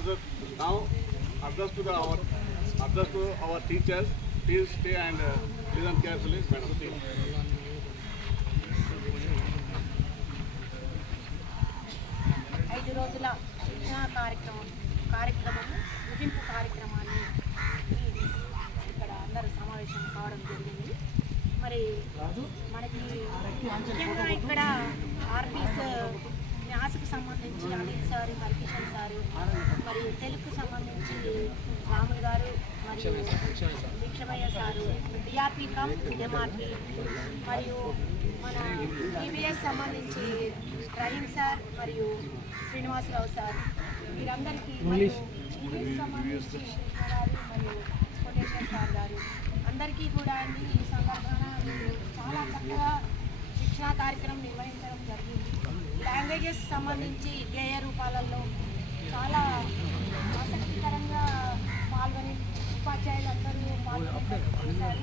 Now, address to our teachers. Please stay and listen carefully, madam. ఐదు రోజుల శిక్షణా కార్యక్రమము ముగింపు కార్యక్రమాన్ని ఇక్కడ అందరూ సమావేశం కావడం జరిగింది. మరి మనకి ముఖ్యంగా ఇక్కడ ఆర్టీస్ మ్యాథ్స్కి సంబంధించి అనిల్ సార్, హరికిషన్ సారు, మరియు తెలుగుకు సంబంధించి రాములు గారు మరియు దీక్షమయ్య సారు, డిఆర్పీ కమ్ ఎంఆర్పి, మరియు మన టీవీఎస్ సంబంధించి రహీం సార్ మరియు శ్రీనివాసరావు సార్, వీరందరికీ మరియు ఇంగ్లీష్ సంబంధించి గారు మరియు కొటేశ్వర్ సార్ గారు అందరికీ కూడా అండి ఈ సందర్భాన చాలా చక్కగా శిక్షణా కార్యక్రమం నిర్వహించడం జరిగింది. లాంగ్వేజెస్ సంబంధించి గేయ రూపాలలో చాలా ఆసక్తికరంగా పాల్గొని ఉపాధ్యాయులందరూ పాల్గొనేశారు.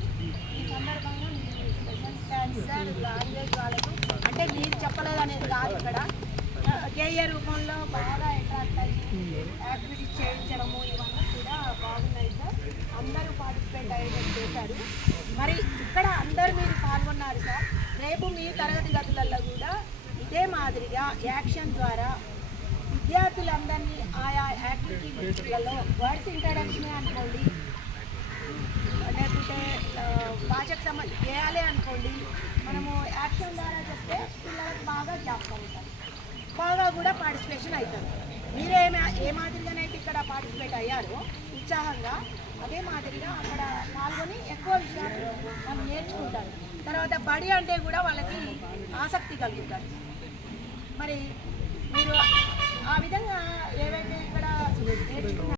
ఈ సందర్భంగా మీరు స్పెషల్ థ్యాంక్స్ సార్. లాంగ్వేజ్ వాళ్ళకు అంటే మీరు చెప్పలేదు అనేది కాదు, ఇక్కడ గేయ రూపంలో బాగా అట్రాక్ట్ అయ్యి యాక్టివిటీస్ చేయించడము ఇవన్నీ కూడా బాగున్నాయి సార్. అందరూ పార్టిసిపేట్ అయ్యేటట్టు చేశారు. మరి ఇక్కడ అందరూ మీరు పాల్గొన్నారు సార్. రేపు మీ తరగతి గదులలో కూడా ఇదే మాదిరిగా యాక్షన్ ద్వారా విద్యార్థులందరినీ ఆయా యాక్టివిటీలలో వర్డ్స్ ఇంట్రడక్షన్ అనుకోండి, లేకపోతే భాషకు సంబంధించి చేయాలి అనుకోండి, మనము యాక్షన్ ద్వారా చేస్తే పిల్లలకు బాగా జ్ఞాపకం ఉంటుంది, బాగా కూడా పార్టిసిపేషన్ అవుతుంది. మీరే ఏ మాదిరిగానైతే ఇక్కడ పార్టిసిపేట్ అయ్యారో ఉత్సాహంగా, అదే మాదిరిగా అక్కడ పాల్గొని ఎక్కువ విషయాలు వాళ్ళు నేర్చుకుంటారు. తర్వాత బడి అంటే కూడా వాళ్ళకి ఆసక్తి కలుగుతారు. మరి మీరు ఆ విధంగా ఏవైతే ఇక్కడ